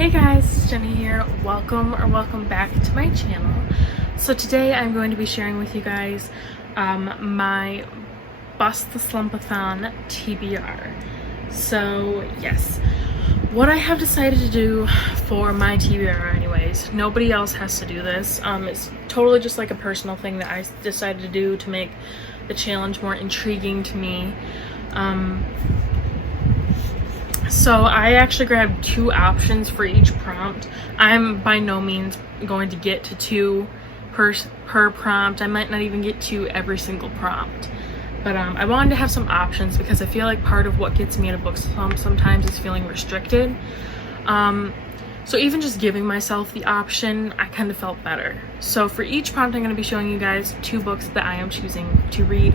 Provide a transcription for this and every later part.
Hey guys, it's Jenny here. Welcome back to my channel. So today I'm going to be sharing with you guys my Bust the Slumpathon TBR. So yes, what I have decided to do for my TBR anyways, nobody else has to do this. It's totally just like a personal thing that I decided to do to make the challenge more intriguing to me. So I actually grabbed two options for each prompt. I'm by no means going to get to two per prompt. I might not even get to every single prompt. But I wanted to have some options because I feel like part of what gets me in a book slump sometimes is feeling restricted. So even just giving myself the option, I kind of felt better. So for each prompt, I'm going to be showing you guys two books that I am choosing to read.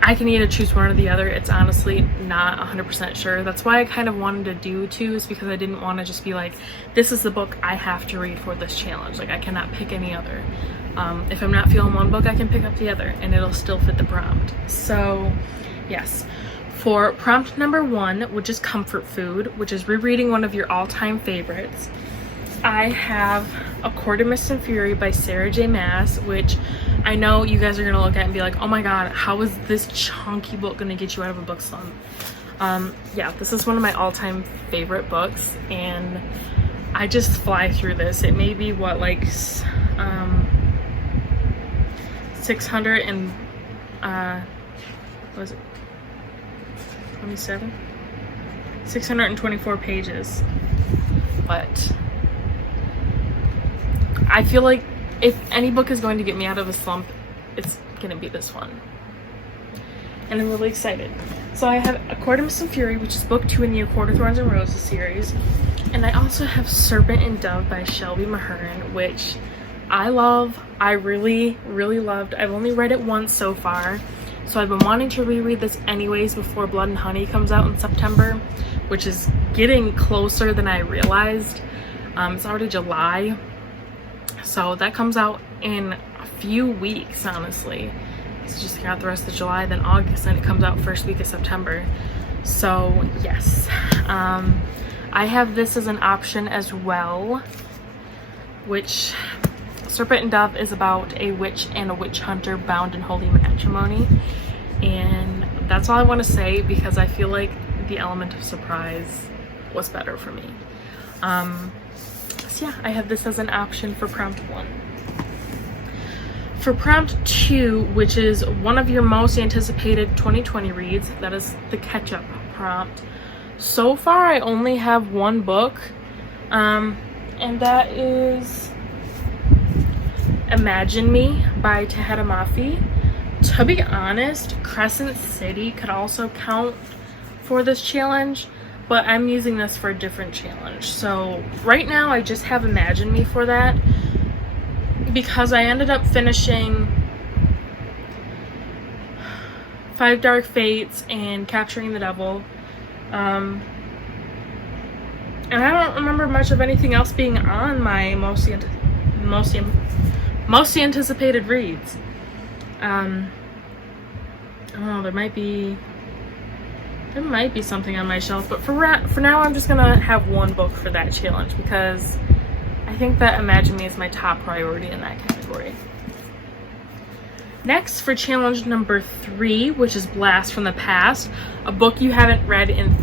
I can either choose one or the other. It's honestly not 100% sure. That's why I kind of wanted to do two, is because I didn't want to just be like, this is the book I have to read for this challenge. Like, I cannot pick any other. If I'm not feeling one book, I can pick up the other and it'll still fit the prompt. So yes, for prompt number one, which is comfort food, which is rereading one of your all-time favorites, I have A Court of Mist and Fury by Sarah J. Maas, which I know you guys are going to look at and be like, oh my god, how is this chunky book going to get you out of a book slump? Yeah, this is one of my all-time favorite books, and I just fly through this. It may be, what, like, 600 and, what was it, 27? 624 pages, but I feel like if any book is going to get me out of a slump, it's gonna be this one. And I'm really excited. So I have A Court of Mist and Fury, which is book 2 in the A Court of Thorns and Roses series. And I also have Serpent and Dove by Shelby Mahurin, which I love. I really, really loved. I've only read it once so far. So I've been wanting to reread this anyways before Blood and Honey comes out in September, which is getting closer than I realized. It's already July. So that comes out in a few weeks, honestly. It's just got the rest of July, then August, and it comes out first week of September. So yes, I have this as an option as well, which Serpent and Dove is about a witch and a witch hunter bound in holy matrimony. And that's all I want to say, because I feel like the element of surprise was better for me. Yeah, I have this as an option for prompt 1. For prompt 2, which is one of your most anticipated 2020 reads, that is the catch-up prompt. So far, I only have one book, and that is Imagine Me by Taheda Mafi. To be honest, Crescent City could also count for this challenge, but I'm using this for a different challenge. So right now I just have Imagine Me for that, because I ended up finishing 5 Dark Fates and Capturing the Devil. And I don't remember much of anything else being on my most anticipated reads. I don't know, there might be something on my shelf, but for now I'm just gonna have one book for that challenge, because I think that Imagine Me is my top priority in that category. Next, for challenge number 3, which is Blast from the Past, a book you haven't read in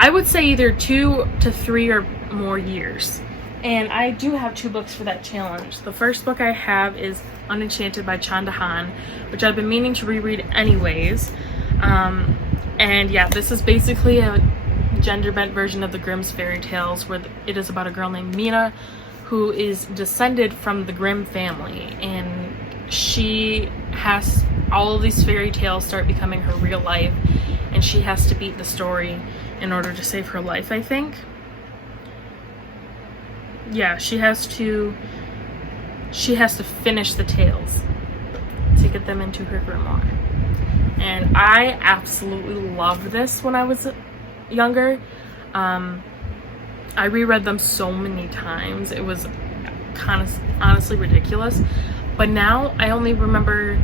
I would say either 2 to 3 or more years. And I do have 2 books for that challenge. The first book I have is Unenchanted by Chanda Han, which I've been meaning to reread anyways. And yeah, this is basically a gender-bent version of the Grimm's fairy tales, where it is about a girl named Mina who is descended from the Grimm family, and she has all of these fairy tales start becoming her real life, and she has to beat the story in order to save her life, I think. Yeah, she has to finish the tales to get them into her grimoire. And I absolutely loved this when I was younger. I reread them so many times. It was kind of honestly ridiculous. But now I only remember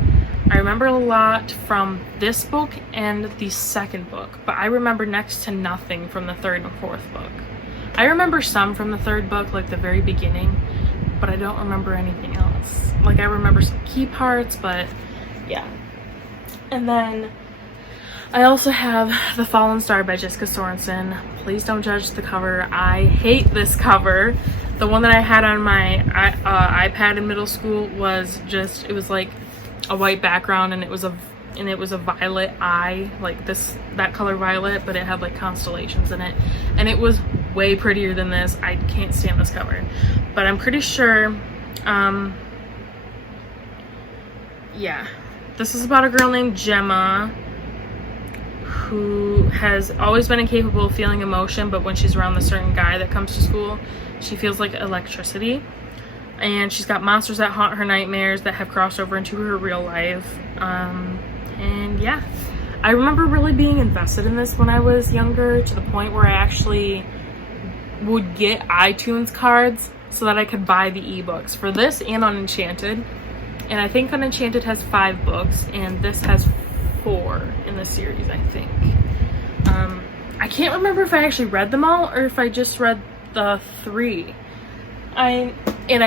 I remember a lot from this book and the second book, but I remember next to nothing from the third and fourth book. I remember some from the third book, like the very beginning, but I don't remember anything else. Like I remember some key parts, but yeah. And then I also have The Fallen Star by Jessica Sorensen. Please don't judge the cover. I hate this cover. The one that I had on my iPad in middle school was just, it was like a white background, and it was a violet eye, like that color violet, but it had like constellations in it, and it was way prettier than this. I can't stand this cover, but I'm pretty sure yeah, this is about a girl named Gemma who has always been incapable of feeling emotion, but when she's around the certain guy that comes to school, she feels like electricity. And she's got monsters that haunt her nightmares that have crossed over into her real life. And yeah, I remember really being invested in this when I was younger, to the point where I actually would get iTunes cards so that I could buy the ebooks for this and Unenchanted. And I think Unenchanted has 5 books, and this has 4 in the series, I think. I can't remember if I actually read them all or if I just read the 3. I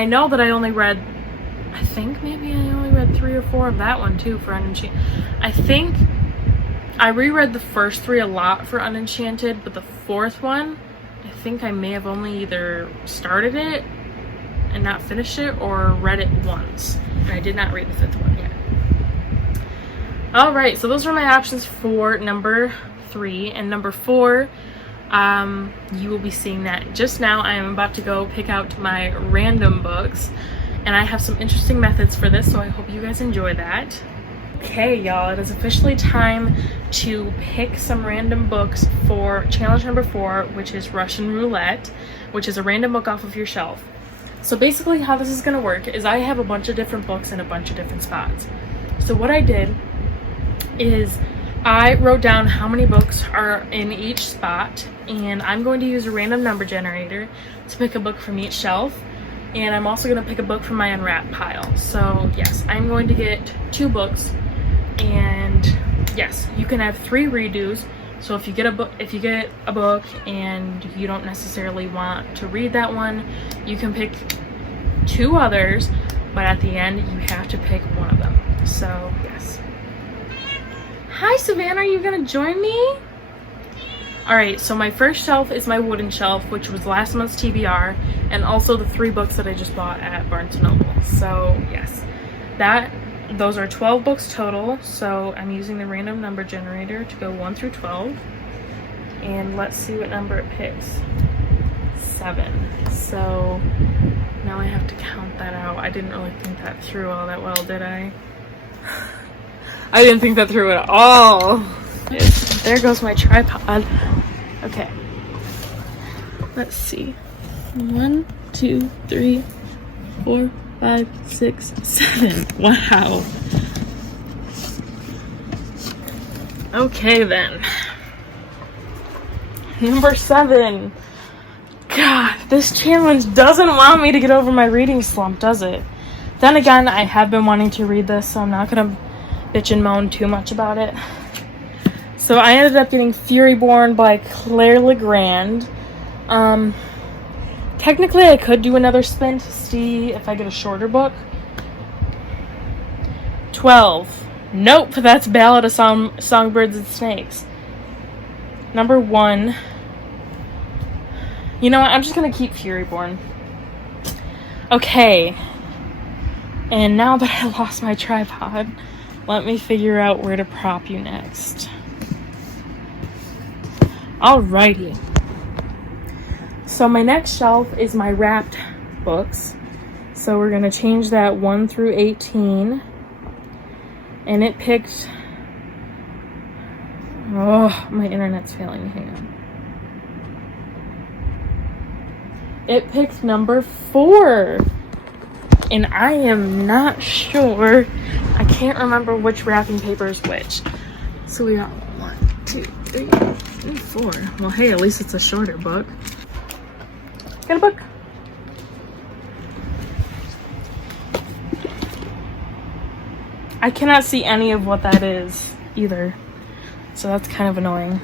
know that I only read, I think maybe I only read 3 or 4 of that one too for Unenchanted. I think I reread the first 3 a lot for Unenchanted, but the 4th one, I think I may have only either started it and not finished it, or read it once. And I did not read the 5th one yet. Alright, so those are my options for number 3. And number 4, you will be seeing that just now. I am about to go pick out my random books, and I have some interesting methods for this, so I hope you guys enjoy that. Okay, y'all, it is officially time to pick some random books for challenge number 4, which is Russian Roulette, which is a random book off of your shelf. So basically how this is going to work is I have a bunch of different books in a bunch of different spots. So what I did is I wrote down how many books are in each spot, and I'm going to use a random number generator to pick a book from each shelf, and I'm also going to pick a book from my unwrapped pile. So yes, I'm going to get 2 books, and yes, you can have 3 redos. So if you get a book and you don't necessarily want to read that one, you can pick 2 others, but at the end you have to pick one of them. So yes. Hi Savannah, are you gonna join me? Alright, so my first shelf is my wooden shelf, which was last month's TBR, and also the 3 books that I just bought at Barnes & Noble. So yes, those are 12 books total, so I'm using the random number generator to go 1 through 12. And let's see what number it picks. 7. So now I have to count that out. I didn't really think that through all that well, did I? I didn't think that through at all. There goes my tripod. Okay. Let's see. 1, 2, 3, 4, 5, 6, 7. Wow. Okay then. Number 7. God, this challenge doesn't want me to get over my reading slump, does it? Then again, I have been wanting to read this, so I'm not gonna bitch and moan too much about it. So I ended up getting Furyborn by Claire Legrand. Technically I could do another spin to see if I get a shorter book. 12. Nope, that's Ballad of Songbirds and Snakes. Number 1. You know what, I'm just gonna keep Furyborn. Okay. And now that I lost my tripod, let me figure out where to prop you next. Alrighty. So my next shelf is my wrapped books. So we're going to change that 1 through 18. And it picked... Oh, my internet's failing me. Hang on. It picked number 4. And I am not sure. I can't remember which wrapping paper is which. So we got 1, 2, 3, 4. Well, hey, at least it's a shorter book. Get a book. I cannot see any of what that is either. So that's kind of annoying.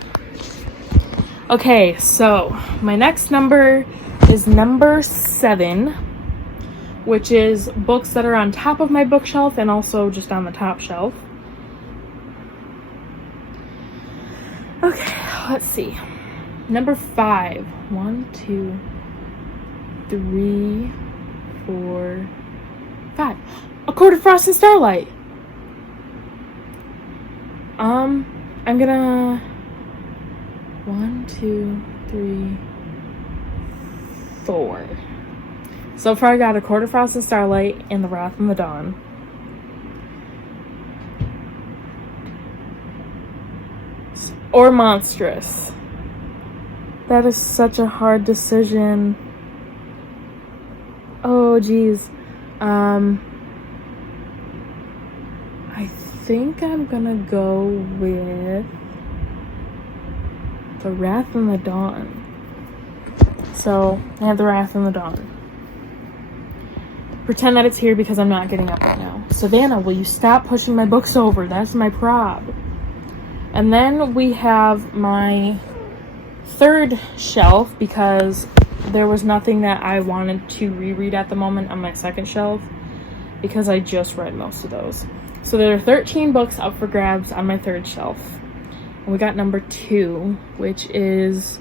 Okay, so my next number is number 7, which is books that are on top of my bookshelf and also just on the top shelf. Okay, let's see. Number 5. 1, 2, 3, 4, 5. A Court of Frost and Starlight. I'm gonna 1, 2, 3, 4. So far I got A Court of Frost and Starlight and The Wrath and the Dawn. Or Monstrous. That is such a hard decision. Oh geez. I think I'm gonna go with The Wrath and the Dawn. So I have The Wrath and the Dawn. Pretend that it's here because I'm not getting up right now. Savannah, will you stop pushing my books over? That's my prob. And then we have my third shelf because there was nothing that I wanted to reread at the moment on my second shelf because I just read most of those. So there are 13 books up for grabs on my third shelf. And we got number 2, which is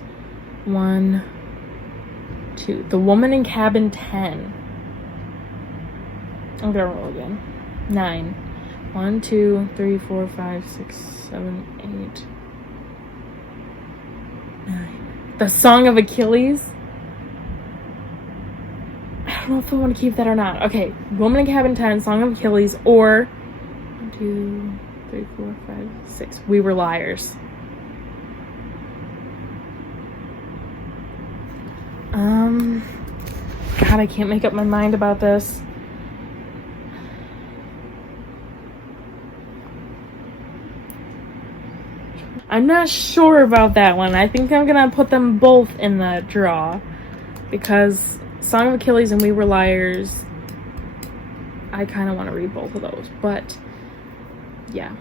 1, 2. The Woman in Cabin 10. I'm gonna roll again. 9. 1, 2, 3, 4, 5, 6, 7, 8, 9. The Song of Achilles. I don't know if I want to keep that or not. Okay, Woman in Cabin 10, Song of Achilles, or 1, 2, 3, 4, 5, 6. We Were Liars. God, I can't make up my mind about this. I'm not sure about that one. I think I'm gonna put them both in the draw because Song of Achilles and We Were Liars, I kind of want to read both of those, but yeah.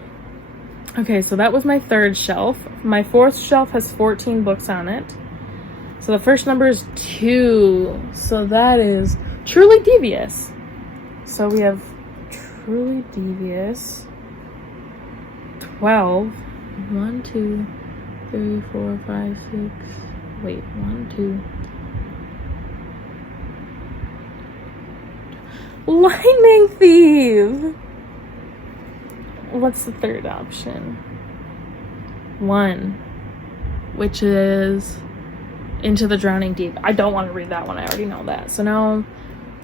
Okay, so that was my third shelf. My fourth shelf has 14 books on it. So the first number is 2. So that is Truly Devious. So we have Truly Devious. 12. 1, 2, 3, 4, 5, 6. Wait, 1, 2. Lightning Thief. What's the third option? 1, which is Into the Drowning Deep. I don't want to read that one. I already know that. So now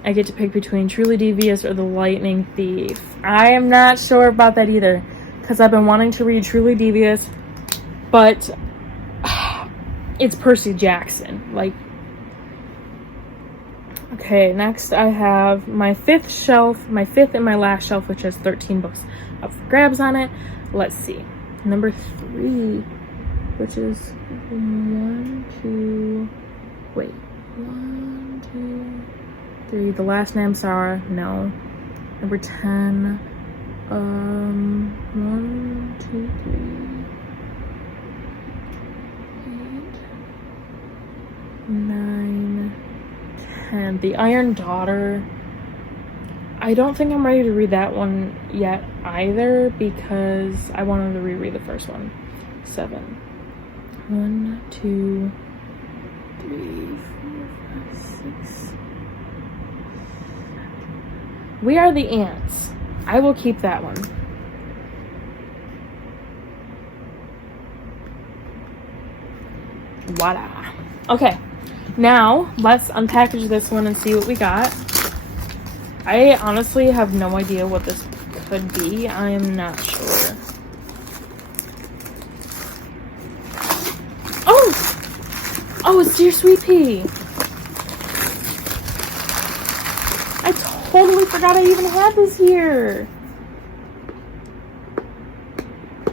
I get to pick between Truly Devious or The Lightning Thief. I am not sure about that either because I've been wanting to read Truly Devious, but it's Percy Jackson. Like, okay, next I have my fifth shelf, my fifth and my last shelf, which has 13 books up for grabs on it. Let's see. Number 3, which is 1, 2, wait, 1, 2, 3. The Last Name Sarah, no. Number 10, 1, 2, 3, 8, 9, 10. The Iron Daughter. I don't think I'm ready to read that one yet either because I wanted to reread the first one. 7. 1, 2, 3, 4, 5, 6. We Are the Ants. I will keep that one. Voila. Okay, now let's unpackage this one and see what we got. I honestly have no idea what this could be. I am not sure. Oh, it's Dear Sweet Pea. I totally forgot I even had this here.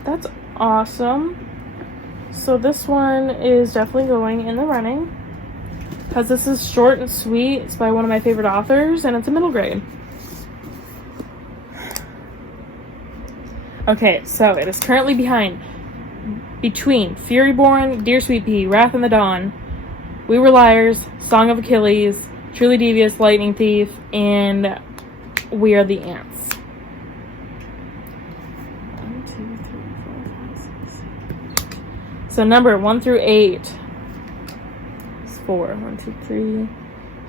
That's awesome. So this one is definitely going in the running because this is short and sweet. It's by one of my favorite authors and it's a middle grade. Okay, so it is currently between Furyborn, Dear Sweet Pea, Wrath in the Dawn, We Were Liars, Song of Achilles, Truly Devious, Lightning Thief, and We Are the Ants. 1, 2, 3, 4, 5, 6. So number 1 through 8 is 4. 1, 2, 3,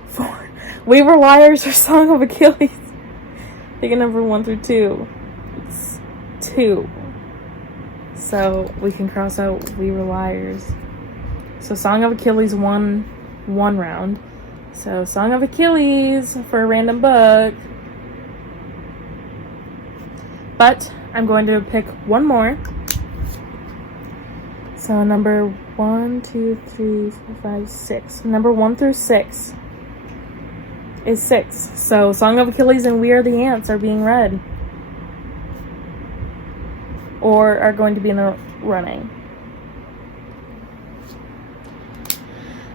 4. We Were Liars or Song of Achilles. Pick a number 1 through 2. It's 2. So we can cross out We Were Liars. So Song of Achilles won 1 round. So Song of Achilles for a random book. But I'm going to pick one more. So number 1, 2, 3, 4, 5, 6. Number 1 through 6 is 6. So Song of Achilles and We Are the Ants are being read. Or are going to be in the running.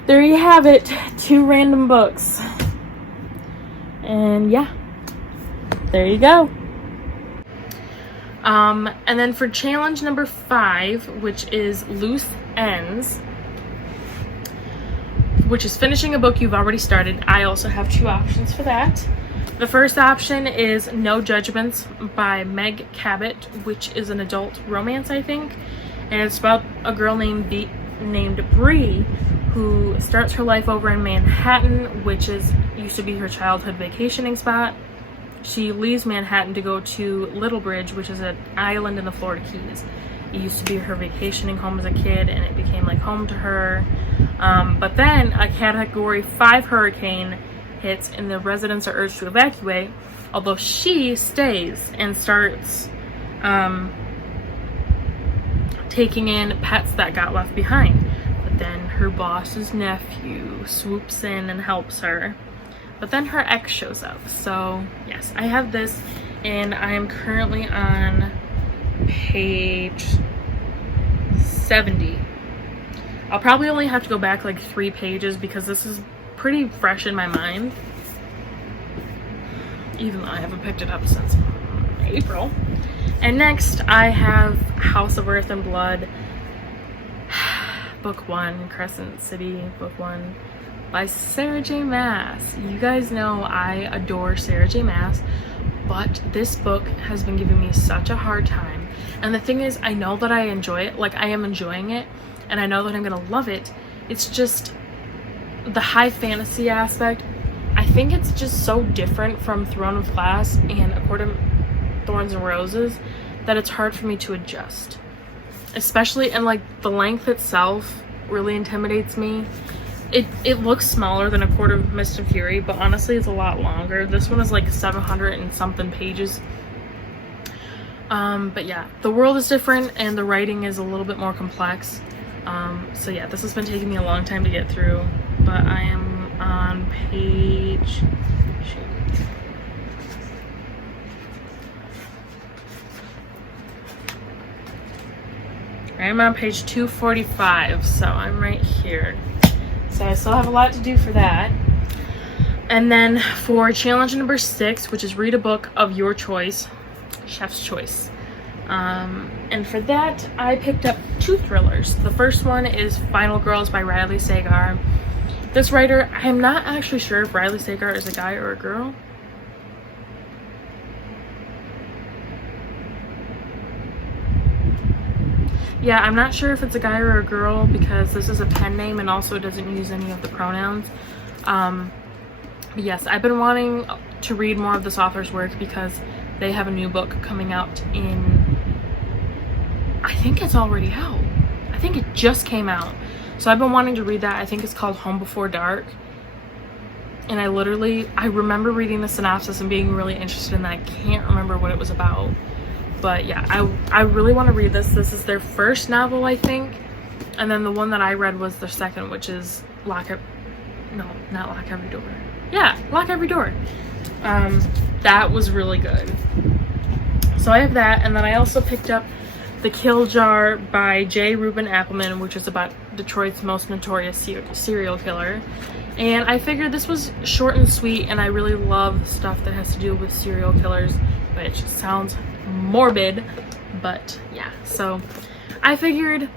There you have it. 2 random books. And yeah. There you go. And then for challenge number 5, which is Loose Ends, which is finishing a book you've already started, I also have 2 options for that. The first option is No Judgments by Meg Cabot, which is an adult romance, I think. And it's about a girl named Bree who starts her life over in Manhattan, which used to be her childhood vacationing spot. She leaves Manhattan to go to Littlebridge, which is an island in the Florida Keys. It used to be her vacationing home as a kid, and it became like home to her. But then a Category 5 hurricane hits, and the residents are urged to evacuate, although she stays and starts taking in pets that got left behind. But then her boss's nephew swoops in and helps her. But then her ex shows up. So yes, I have this, and I am currently on page 70. I'll probably only have to go back like 3 pages because this is pretty fresh in my mind, even though I haven't picked it up since April. And next I have House of Earth and Blood, book 1, Crescent City, book 1, by Sarah J. Maas. You guys know I adore Sarah J. Maas, but this book has been giving me such a hard time. And the thing is, I know that I enjoy it, like I am enjoying it, and I know that I'm gonna love it. It's just the high fantasy aspect. I think it's just so different from Throne of Glass and A Court of Thorns and Roses that it's hard for me to adjust. Especially, and like the length itself really intimidates me. It looks smaller than A Court of Mist and Fury, but honestly it's a lot longer. This one is like 700 and something pages. But yeah, the world is different and the writing is a little bit more complex. So yeah, this has been taking me a long time to get through, but I am on page... I'm on page 245, so I'm right here. So I still have a lot to do for that. And then for challenge number 6, which is read a book of your choice, chef's choice. And for that, I picked up 2 thrillers. The first one is Final Girls by Riley Sagar. This writer, I'm not actually sure if Riley Sagar is a guy or a girl. Yeah, I'm not sure if it's a guy or a girl because this is a pen name and also doesn't use any of the pronouns. But yes, I've been wanting to read more of this author's work because they have a new book coming out in... I think it's already out. I think it just came out. So I've been wanting to read that. I think it's called Home Before Dark. And I remember reading the synopsis and being really interested in that. I can't remember what it was about. But yeah, I really want to read this. This is their first novel, I think. And then the one that I read was their second, which is Lock Every Door. Yeah, Lock Every Door. That was really good. So I have that, and then I also picked up The Kill Jar by J. Reuben Appelman, which is about Detroit's most notorious serial killer. And I figured this was short and sweet, and I really love stuff that has to do with serial killers, which sounds morbid, But yeah, so I figured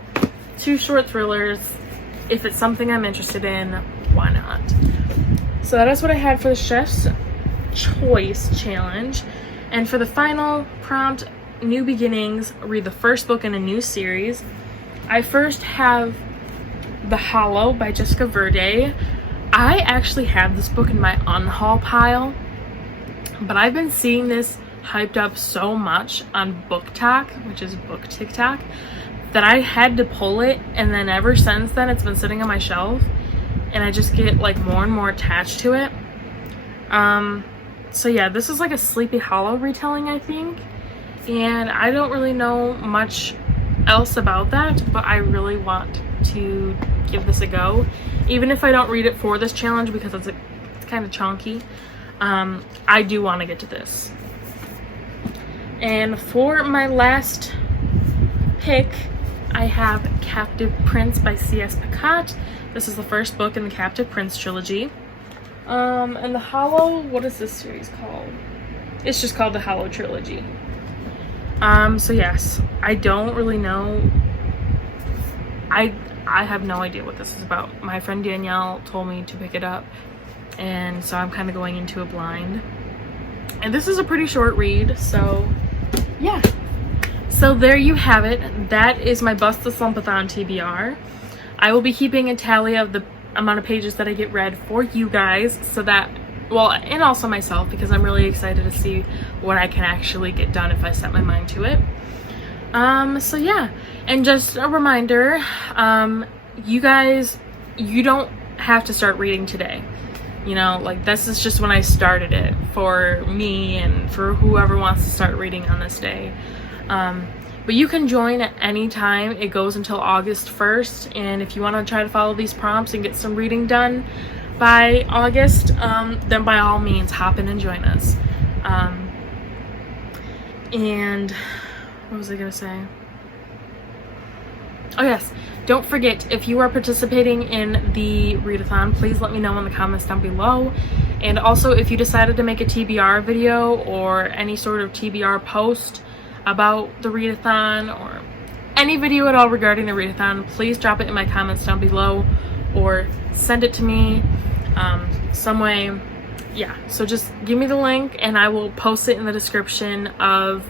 2 short thrillers, if it's something I'm interested in, why not? So that is what I had for the Chef's Choice Challenge. And for the final prompt, New Beginnings, read the first book in a new series. I first have The Hollow by Jessica Verde. I actually have this book in my unhaul pile, but I've been seeing this hyped up so much on BookTok, which is book TikTok, that I had to pull it, and then ever since then it's been sitting on my shelf, and I just get like more and more attached to it. So yeah, this is like a Sleepy Hollow retelling, I think, and I don't really know much else about that, but I really want to give this a go, even if I don't read it for this challenge because it's kind of chunky. I do want to get to this. And for my last pick, I have Captive Prince by C.S. Pacat. This is the first book in the Captive Prince trilogy. And The Hollow, what is this series called? It's just called The Hollow Trilogy. So yes, I don't really know. I have no idea what this is about. My friend Danielle told me to pick it up, and so I'm kind of going into it blind. And this is a pretty short read, so yeah. So there you have it. That is my Bust the Slumpathon TBR. I will be keeping a tally of the amount of pages that I get read for you guys, so that, well, and also myself, because I'm really excited to see what I can actually get done if I set my mind to it. So yeah, and just a reminder, you guys, you don't have to start reading today. You know, like, this is just when I started it for me and for whoever wants to start reading on this day. But you can join at any time. It goes until August 1st, and if you want to try to follow these prompts and get some reading done by August, then by all means hop in and join us. And what was I gonna say? Oh yes, don't forget, if you are participating in the readathon, please let me know in the comments down below. And also, if you decided to make a TBR video or any sort of TBR post about the readathon, or any video at all regarding the readathon, please drop it in my comments down below or send it to me some way. Yeah, so just give me the link and I will post it in the description of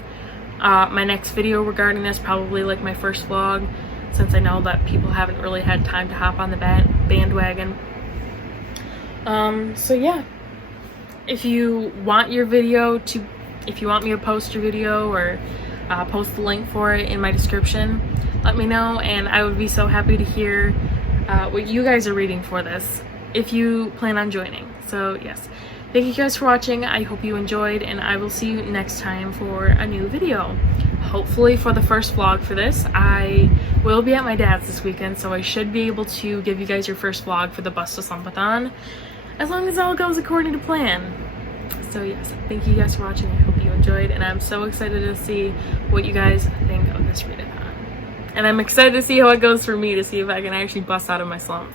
my next video regarding this, probably like my first vlog, since I know that people haven't really had time to hop on the bandwagon. So yeah, if you want your video to, if you want me to post your video or post the link for it in my description, let me know, and I would be so happy to hear what you guys are reading for this, if you plan on joining. So yes, thank you guys for watching. I hope you enjoyed, and I will see you next time for a new video. Hopefully for the first vlog for this. I will be at my dad's this weekend, so I should be able to give you guys your first vlog for the Bust the Slumpathon, as long as all goes according to plan. So yes, thank you guys for watching. I hope you enjoyed, and I'm so excited to see what you guys think of this readathon. And I'm excited to see how it goes for me, to see if I can actually bust out of my slump.